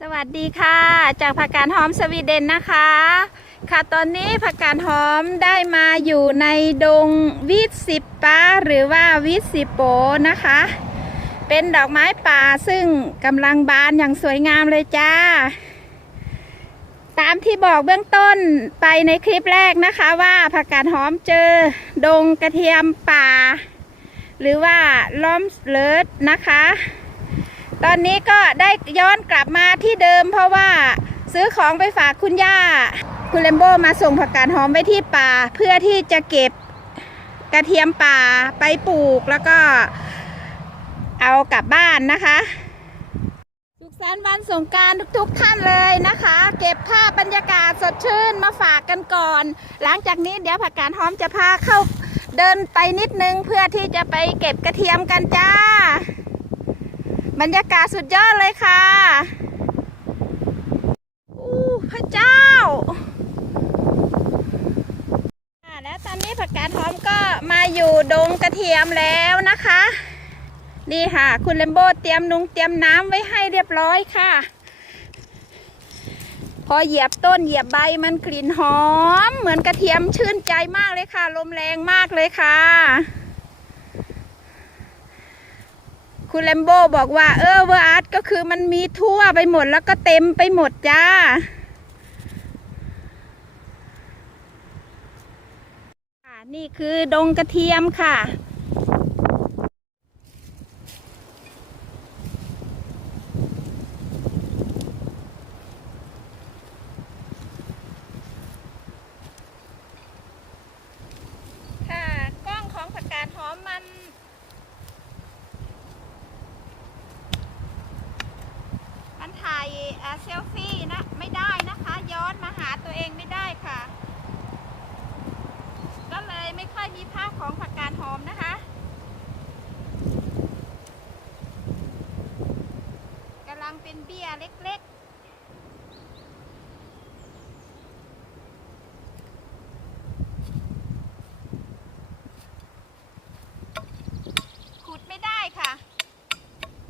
สวัสดีค่ะ จากผักกาดหอมสวีเดนนะคะ ค่ะตอนนี้ผักกาดหอมได้มาอยู่ในดงวิสิบปาหรือว่าวิสิโปนะคะ เป็นดอกไม้ป่าซึ่งกำลังบานอย่างสวยงามเลยจ้า ตามที่บอกเบื้องต้นไปในคลิปแรกนะคะว่าผักกาดหอมเจอดงกระเทียมป่า หรือว่าล้อมเลิศนะคะ ตอนนี้ก็ได้ย้อนกลับมาที่เดิม เพราะว่าซื้อของไปฝากคุณย่า คุณเลมโบมาส่งผักกาดหอมไว้ที่ป่า เพื่อที่จะเก็บกระเทียมป่าไปปลูกแล้วก็เอากลับบ้านนะคะ สุขสันต์วันสงการทุกๆท่านเลยนะคะ เก็บภาพบรรยากาศสดชื่นมาฝากกันก่อน หลังจากนี้เดี๋ยวผักกาดหอมจะพาเข้าเดินไปนิดนึงเพื่อที่จะไปเก็บกระเทียมกันจ้า บรรยากาศสุดยอดเลยค่ะอู้พระเจ้า แล้วตอนนี้ผักกาดหอมก็มาอยู่ดงกระเทียมแล้วนะคะ นี่ค่ะ คุณเลมโบเตรียมนุงเตรียมน้ำไว้ให้เรียบร้อยค่ะ พอเหยียบต้นเหยียบใบมันกลิ่นหอม เหมือนกระเทียมชื่นใจมากเลยค่ะ ลมแรงมากเลยค่ะ คุณแลมโบบอกว่า เออเวอร์อาร์ตก็คือมันมีทั่วไปหมดแล้วก็เต็มไปหมดจ้าค่ะนี่คือดงกระเทียมค่ะค่ะกล้องของผักกาดหอมมัน มันถ่ายเอ่อเซลฟี่นะ ไม่ได้นะคะ ย้อนมาหาตัวเองไม่ได้ค่ะ ก็เลยไม่ค่อยมีภาพของผักกาดหอมนะคะกำลังเป็นเบี้ยเล็กๆ ขุดไม่ได้ค่ะ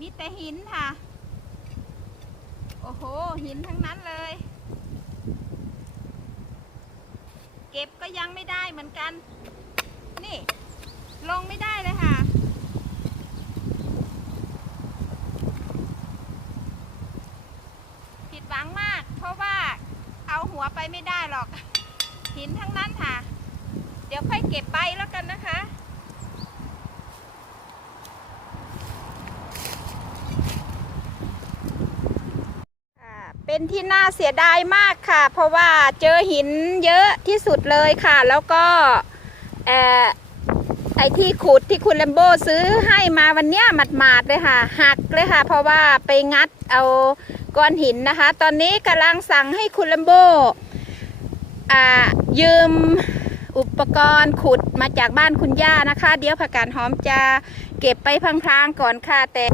มีแต่หินค่ะ โอ้โห หินทั้งนั้นเลย เก็บก็ยังไม่ได้เหมือนกัน นี่ ลงไม่ได้เลยค่ะ ผิดหวังมาก เพราะว่าเอาหัวไปไม่ได้หรอก หินทั้งนั้นค่ะ เดี๋ยวค่อยเก็บไปแล้วกันนะคะ ค่ะ เป็นที่น่าเสียดายมากค่ะ เพราะว่าเจอหินเยอะที่สุดเลยค่ะ แล้วก็เอ่อไอที่ขุดที่คุณแลมโบซื้อให้มาวันเนี้ยหมาดๆเลยค่ะ หักเลยค่ะ เพราะว่าไปงัดเอาก้อนหินนะคะ ตอนนี้กำลังสั่งให้คุณแลมโบยืมอุปกรณ์ขุดมาจากบ้านคุณย่านะคะ เดี๋ยวผักกาดหอมจะเก็บไปพลางๆก่อนค่ะแต่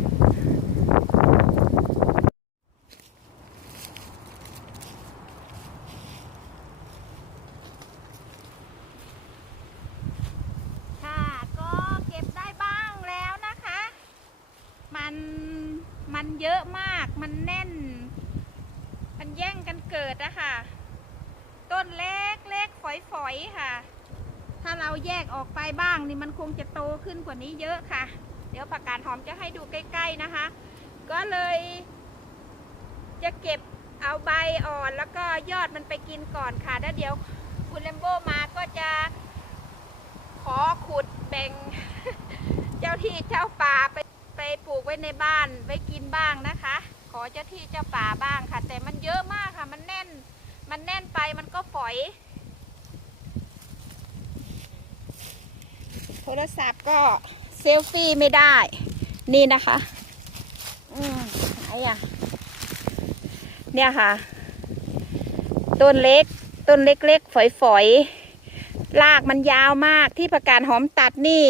ค่ะก็เก็บได้บ้างแล้วนะคะ มันมันเยอะมาก มันแน่น มันแย่งกันเกิดอะค่ะ ต้นเล็กเล็กฝอยฝอยค่ะ ถ้าเราแยกออกไปบ้างนี่มันคงจะโตขึ้นกว่านี้เยอะค่ะ เดี๋ยวผักกาดหอมจะให้ดูใกล้ ๆนะคะ ก็เลย จะเก็บเอาใบอ่อนแล้วก็ยอดมันไปกินก่อนค่ะแล้วเดี๋ยวคุณเลมโบมาก็จะขอขุดแบ่ง เจ้าที่เจ้าป่าไป ไปปลูกไว้ในบ้านไว้กินบ้างนะคะ ขอเจ้าที่เจ้าป่าบ้างค่ะ แต่มันเยอะมากค่ะ มันแน่น มันแน่นไปมันก็ฝอย โทรศัพท์ก็เซลฟี่ไม่ได้ นี่นะคะ อืมไหนอะเนี่ยค่ะ ต้นเล็ก ต้นเล็กๆ ฝอยๆรากมันยาวมากที่ประกาศหอมตัดนี่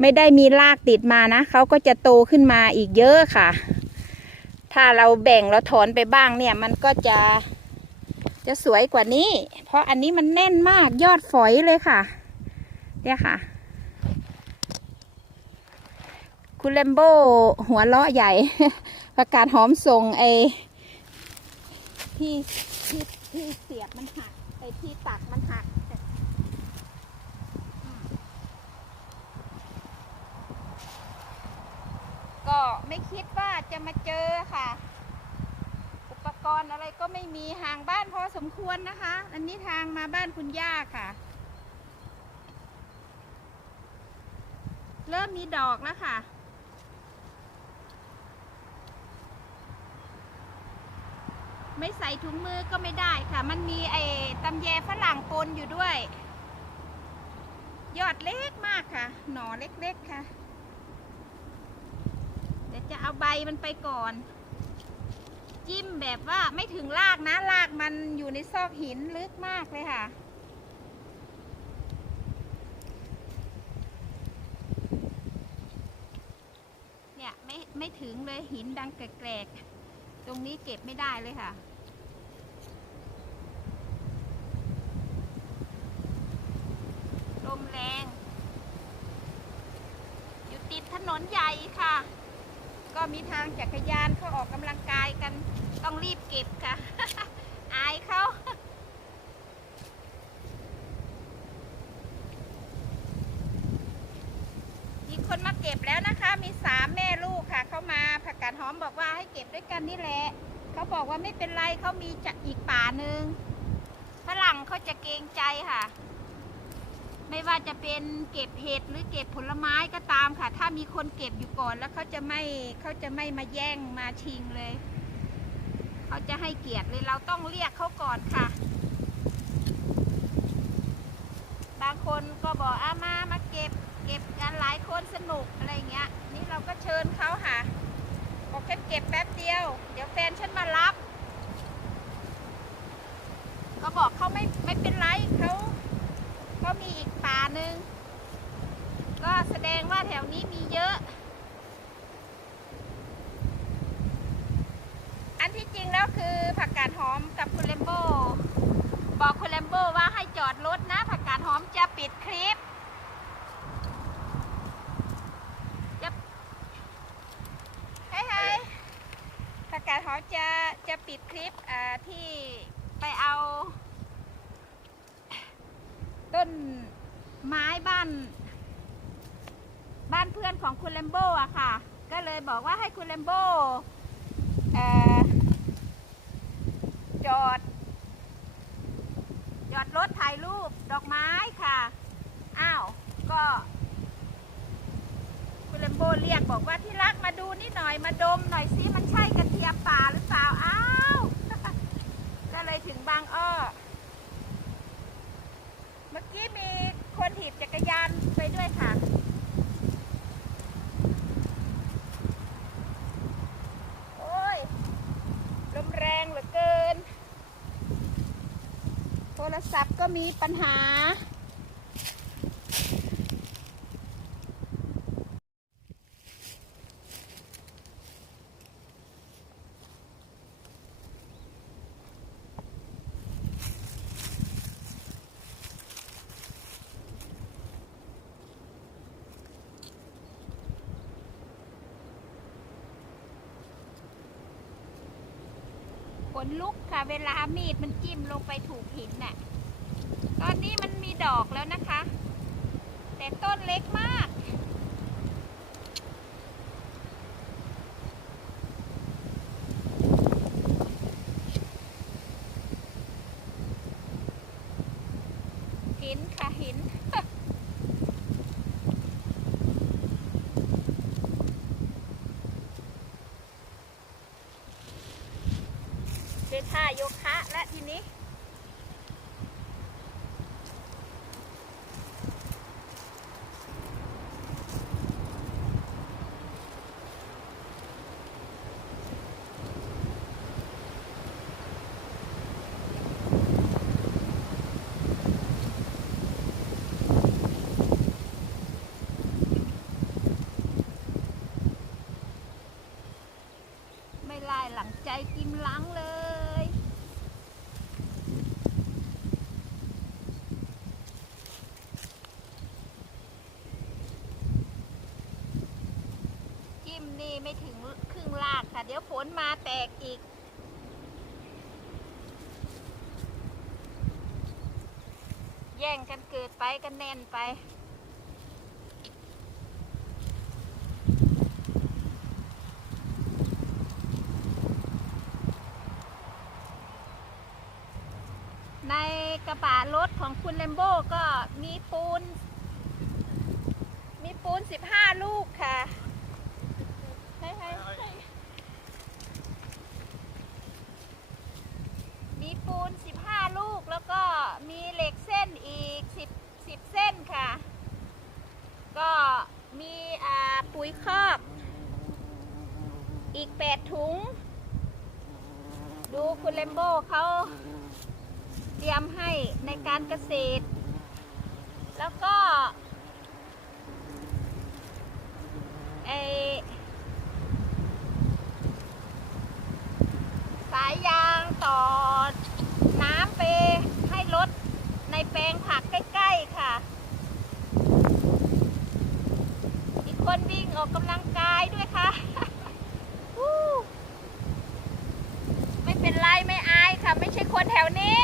ไม่ได้มีรากติดมานะเขาก็จะโตขึ้นมาอีกเยอะค่ะ ถ้าเราแบ่งเราถอนไปบ้างเนี่ย มันก็จะจะสวยกว่านี้ เพราะอันนี้มันแน่นมากยอดฝอยเลยค่ะ เนี่ยค่ะ คุณเลมโบหัวเลาะใหญ่ประกาศหอมส่งไอที่ที่ที่เสียบมันหักไอที่ตักมันหักอืมก็ ไม่คิดว่าจะมาเจอค่ะ อุปกรณ์อะไรก็ไม่มีห่างบ้านพอสมควรนะคะ อันนี้ทางมาบ้านคุณย่าค่ะ เริ่มมีดอกแล้วค่ะไม่ใส่ถุงมือก็ไม่ได้ค่ะ มันมีไอ้ตำแยฝรั่งปนอยู่ด้วย ยอดเล็กมากค่ะ หน่อเล็กๆค่ะ จะเอาใบมันไปก่อน จิ้มแบบว่าไม่ถึงรากนะรากมันอยู่ในซอกหินลึกมากเลยค่ะ เนี่ยไม่ไม่ถึงเลยหินดังแกรกๆ ตรงนี้เก็บไม่ได้เลยค่ะลมแรง อยู่ติดถนนใหญ่ค่ะ มีทางจักรยานเขาออกกำลังกายกัน ต้องรีบเก็บค่ะ อายเขามีคนมาเก็บแล้วนะคะ มีสามแม่ลูกค่ะ เขามาผักกาดหอมบอกว่าให้เก็บด้วยกันนี่แหละเขาบอกว่าไม่เป็นไรเขามีจะอีกป่าหนึ่งฝรั่งเขาจะเกรงใจค่ะ ไม่ว่าจะเป็นเก็บเห็ดหรือเก็บผลไม้ก็ตามค่ะ ถ้ามีคนเก็บอยู่ก่อนแล้วเขาจะไม่เขาจะไม่มาแย่งมาชิงเลย เขาจะให้เกียรติเลยเราต้องเรียกเขาก่อนค่ะ บางคนก็บอกอามามาเก็บ เก็บกันหลายคนสนุกอะไรเงี้ย นี่เราก็เชิญเขาค่ะบอกแค่เก็บแป๊บเดียว เดี๋ยวแฟนฉันมารับ ก็บอกเขาไม่ไม่เป็นไรเขา เขามีอีกป่าหนึ่งก็แสดงว่าแถวนี้มีเยอะ อันที่จริงแล้วคือผักกาดหอมกับคุณเลมโบบอกคุณเลมโบว่าให้จอดรถนะผักกาดหอมจะปิดคลิปผักกาดหอมจะจะปิดคลิปที่ไปเอา ต้นไม้บ้าน บ้านเพื่อนของคุณเลมโบอะค่ะ ก็เลยบอกว่าให้คุณเลมโบอจอด จอดรถถ่ายรูปดอกไม้ค่ะ อ้าว ก็ คุณเลมโบเรียกบอกว่าที่รักมาดูนี่หน่อยมาดมหน่อยสิมันใช่กระเทียมป่าหรือเปล่าอ้าว ก็เลยถึงบางอ้อ เมื่อกี้มีคนถีบจักรยานไปด้วยค่ะ โอ้ย ลมแรงเหลือเกิน โทรศัพท์ ก็มีปัญหา ขนลุกค่ะ เวลามีดมันจิ้มลงไปถูกหินน่ะ ตอนนี้มันมีดอกแล้วนะคะ แต่ต้นเล็กมาก หินค่ะหิน เป็นท่าโยคะและทีนี้ ไม่ไล่หลังใจกิมหลังเลย ไม่ถึงครึ่งลากค่ะ เดี๋ยวฝนมาแตกอีก แย่งกันเกิดไปกันแน่นไปในกระบะรถของคุณเลมโบ้ก็มีปูน มีปูนสิบห้าลูกค่ะให้ให้ให้มี ปูนสิบห้าลูกแล้วก็มีเหล็กเส้นอีกสิบสิบเส้นค่ะ ก็มีอ่าปุ๋ยคอกอีกแปดถุง ดูคุณเลมโบ้เขาเตรียมให้ในการเกษตร แล้วก็ ไอสายยางต่อน้ำไปให้รถในแปลงผักใกล้ ๆ ค่ะ อีกคนวิ่งออกกำลังกายด้วยค่ะ วู้ไม่เป็นไรไม่อายค่ะ ไม่ใช่คนแถวนี้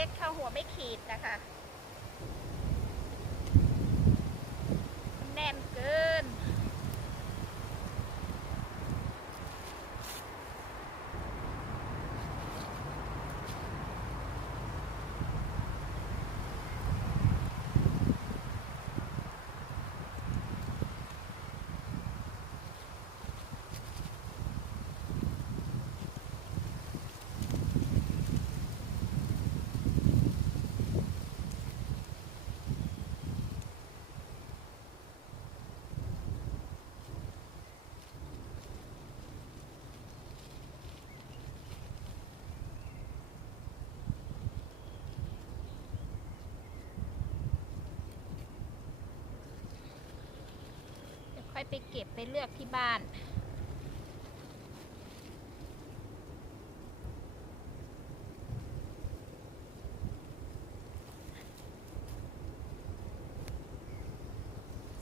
ล็กเท่าหัวไม่ขีดนะคะ แน่นเกิน เดี๋ยวค่ อยไปเก็บไปเลือกที่บ้าน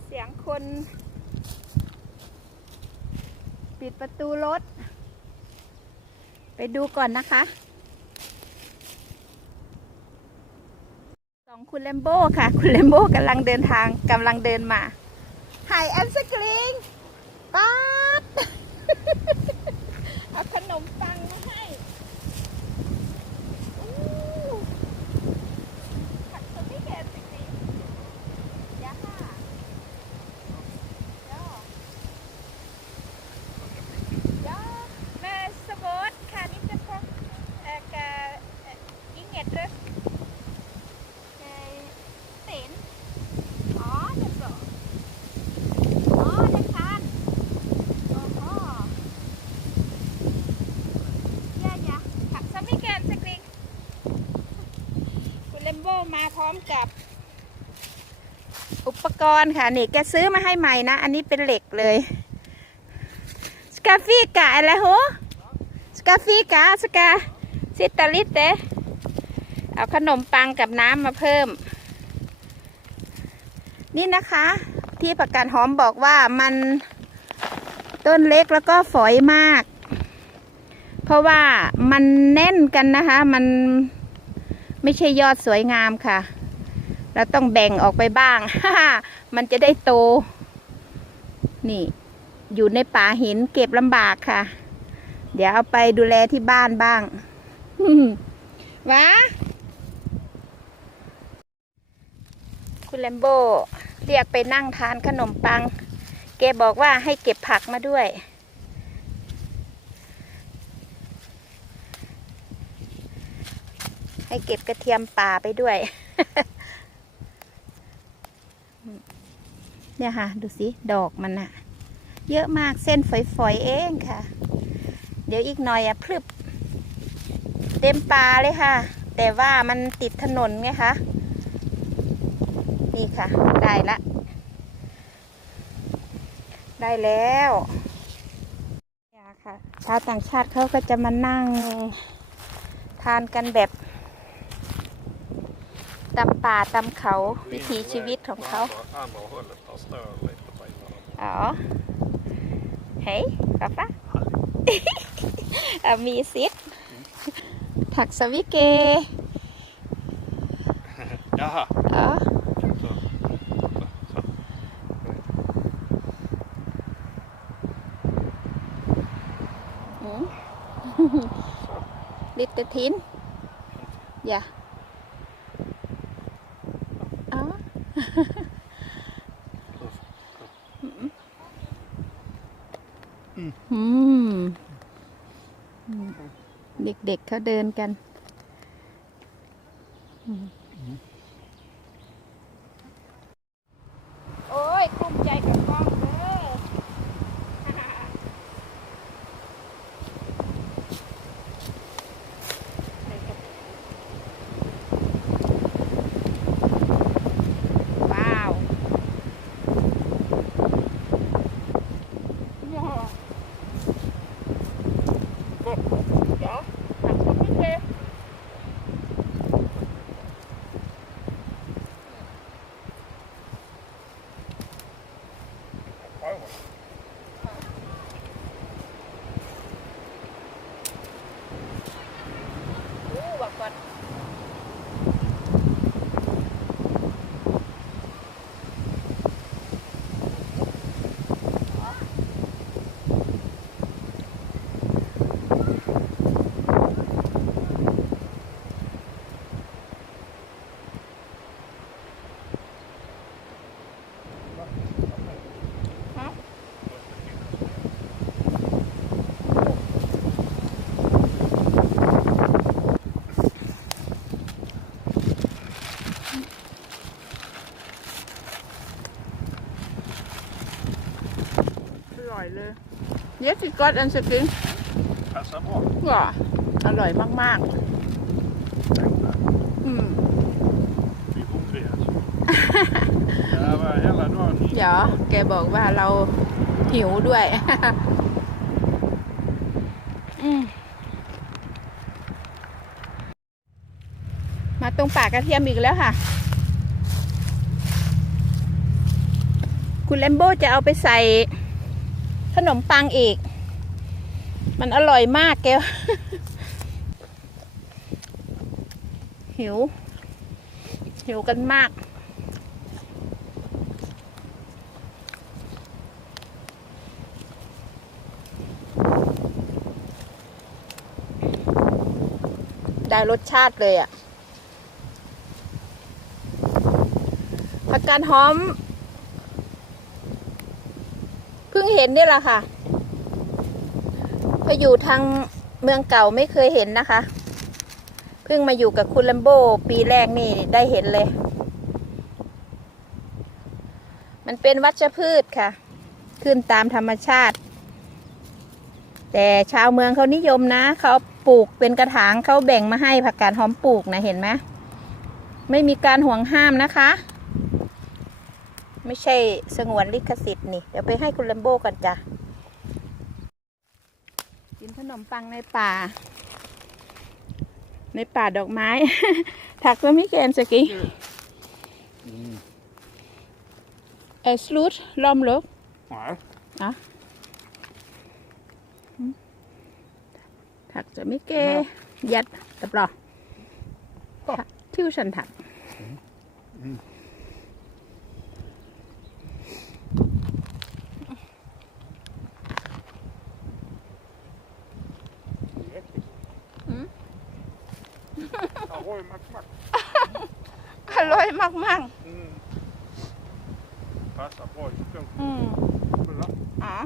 เสียงคน ปิดประตูรถ ไปดูก่อนนะคะ สองคุณเลมโบ้ค่ะ คุณเลมโบ้กำลังเดินทางกำลังเดินมา ไห่แอนสกริงป๊าด เอาขนมปังมาให้อู้ผัดสมิแกนสกริงยาค่ะย่อย่อแม่สบดค่ะนี่จะพกเอ่อกะเอ่ออิงเงตเรสเอ่อเต็นอ๋อเดี๋ยวก่อน อ๋อได้ทานโอ้โหย่าย่าผักสมิแกนสกริงคุณเลมโบมาพร้อม กับ อุปกรณ์ค่ะนี่แกซื้อมาให้ใหม่นะ อันนี้เป็นเหล็กเลยสกาฟีกะอะไรโหสกาฟีกะสกาซิตาลิเตเอาขนมปังกับน้ำมาเพิ่ม นี่นะคะ ที่ผักกาดหอมบอกว่ามันต้นเล็กแล้วก็ฝอยมาก เพราะว่ามันแน่นกันนะคะ มันไม่ใช่ยอดสวยงามค่ะ เราต้องแบ่งออกไปบ้าง มันจะได้โต นี่ อยู่ในป่าหินเก็บลำบากค่ะ เดี๋ยวเอาไปดูแลที่บ้านบ้างวะคุณแลมโบเรียกไปนั่งทานขนมปัง แกบอกว่าให้เก็บผักมาด้วย ให้เก็บกระเทียมป่าไปด้วย เนี่ยค่ะ ดูสิ ดอกมันอะเยอะมากเส้นฝอยๆเองค่ะ เดี๋ยวอีกหน่อยอะพรึบ เต็มป่าเลยค่ะ แต่ว่ามันติดถนนไงคะ นี่ค่ะ ได้ละ ได้แล้วเนี่ยค่ะชาวต่างชาติเขาก็จะมานั่งทานกันแบบตำป่าตำเขาวิถีชีวิตของเขา Andra hållet där står lite på innan. อ๋อเฮ้ยป้าป้าอะมีซิดถักสวิเก Jaha. อ๋อ Så. Så. อืม ลิตเตทินอย่าอ๋อ อืมอืมเด็กๆเขาเดินกัน โอ้ยกลุ้มใจกับกล้องเด้อว้าวย่อเดี๋ยวหักคนไม่เท อู้บอกก่อนฮะ อร่อยเลย Yes you got and skin Passar bra. ว้าอร่อยมาก Tänkte. ๆอืม Vi är hungriga. så. Det var hela dagen. เดี๋ยวแกบอกว่าเราหิวด้วย อืมมาตรงปากกระเทียมอีกแล้วค่ะ คุณแลมโบ้จะเอาไปใส่ขนมปังอีก มันอร่อยมากแกหิว หิวกันมาก ได้รสชาติเลยอะ่ะผักกาดหอม เพิ่งเห็นนี่แหละค่ะ พออยู่ทางเมืองเก่าไม่เคยเห็นนะคะ เพิ่งมาอยู่กับคุณลัมโบปีแรกนี่ได้เห็นเลย มันเป็นวัชพืชค่ะ ขึ้นตามธรรมชาติ แต่ชาวเมืองเขานิยมนะ เขาปลูกเป็นกระถางเขาแบ่งมาให้ผักกาดหอมปลูกนะเห็นไหมไม่มีการห่วงห้ามนะคะ ไม่ใช่สงวนลิขสิทธิ์นี่ เดี๋ยวไปให้คุณลัมโบกันจ้ะ กินขนมปังในป่า ในป่าดอกไม้ ถักก็มิเกนสกี้เอสลูดลอมลก Nej. Ja. Tack så mycket. Jättebra. Tack. Tusen tack. Mm. อร่อยมากมากอร่อยมากมากอืมอ่า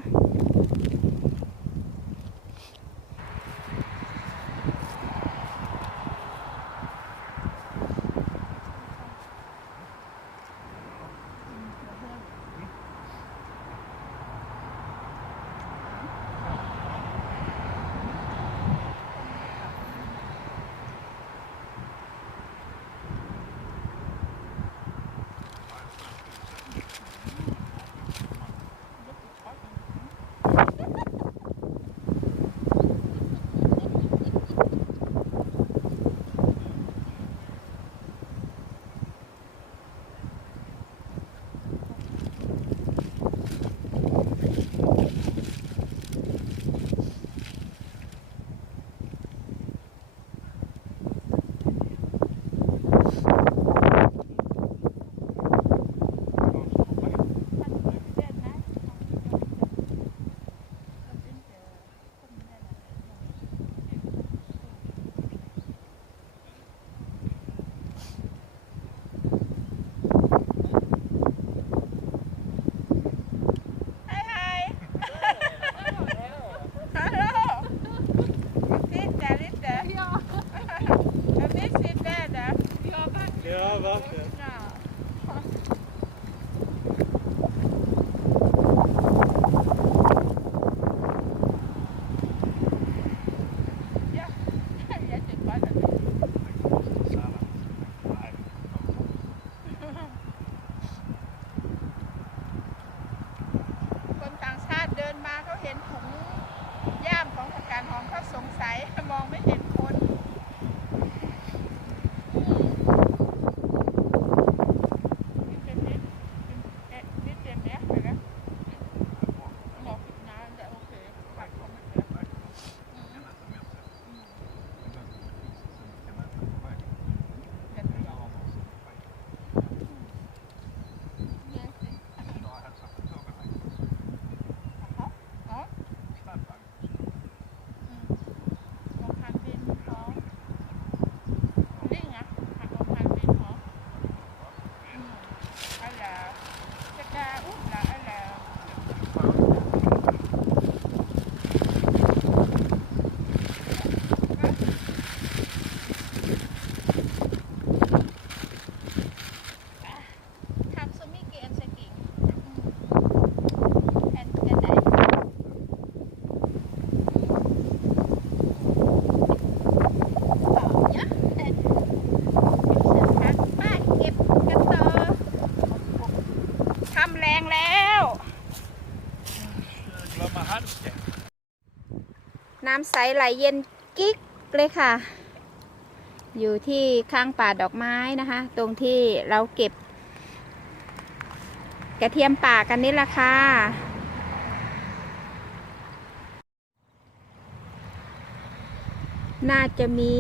น้ำใสไหลเย็นกิ๊กเลยค่ะ อยู่ที่ข้างป่าดอกไม้นะคะ ตรงที่เราเก็บ กระเทียมป่ากันนี่แหละค่ะน่าจะมี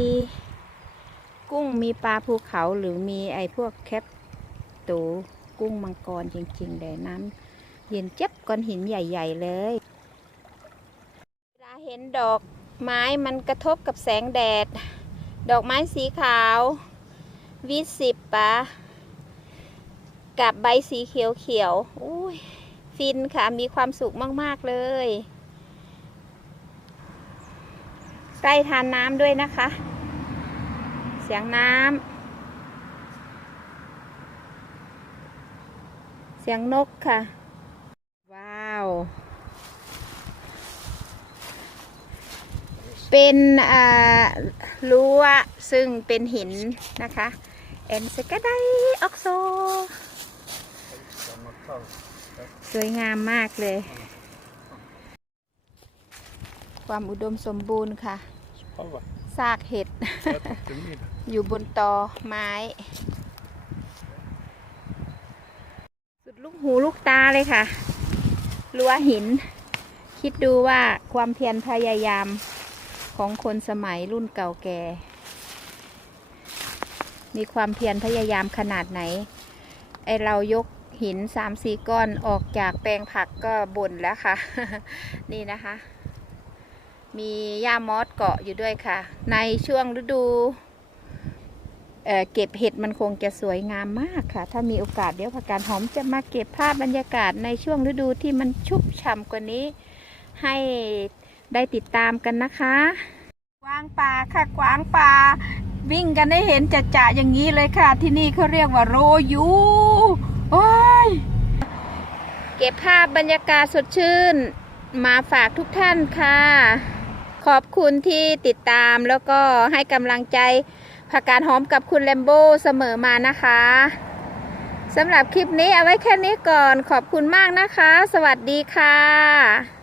กุ้งมีปลาภูเขาหรือมีไอ้พวกแคปตูกุ้งมังกรจริงๆเลยน้ำเย็นเจ็บก้อนหินใหญ่ ๆ เลย ดอกไม้มันกระทบกับแสงแดด ดอกไม้สีขาววิสิบปะกับใบสีเขียวเขียวๆอุ้ยฟินค่ะมีความสุขมาก ๆ เลย ใกล้ทานน้ำด้วยนะคะ เสียงน้ำ เสียงนกค่ะ ว้าว เป็นรั้วซึ่งเป็นหินนะคะเอ็นสกไดออกโซ สวยงามมากเลย ความอุดมสมบูรณ์ค่ะซากเห็ด อยู่บนตอไม้ สุดลูกหูลูกตาเลยค่ะรั้วหิน คิดดูว่าความเพียรพยายาม ของคนสมัยรุ่นเก่าแก่ มีความเพียรพยายามขนาดไหน ไอเรายกหินสามสี่ก้อนออกจากแปลงผักก็บ่นแล้วค่ะ นี่นะคะ มีหญ้ามอสเกาะอยู่ด้วยค่ะ ในช่วงฤดูเเก็บเห็ดมันคงจะสวยงามมากค่ะ ถ้ามีโอกาสเดี๋ยวผักกาดหอมจะมาเก็บภาพบรรยากาศในช่วงฤดูที่มันชุบฉ่ำกว่านี้ให้ ได้ติดตามกันนะคะ กวางป่าค่ะกวางป่า วิ่งกันได้เห็นจะจะๆอย่างนี้เลยค่ะ ที่นี่เขาเรียกว่าโรยูโอ้ยเก็บภาพบรรยากาศสดชื่น มาฝากทุกท่านค่ะ ขอบคุณที่ติดตามแล้วก็ให้กำลังใจผักกาดหอมกับคุณแลมโบเสมอมานะคะสำหรับคลิปนี้เอาไว้แค่นี้ก่อนขอบคุณมากนะคะ สวัสดีค่ะ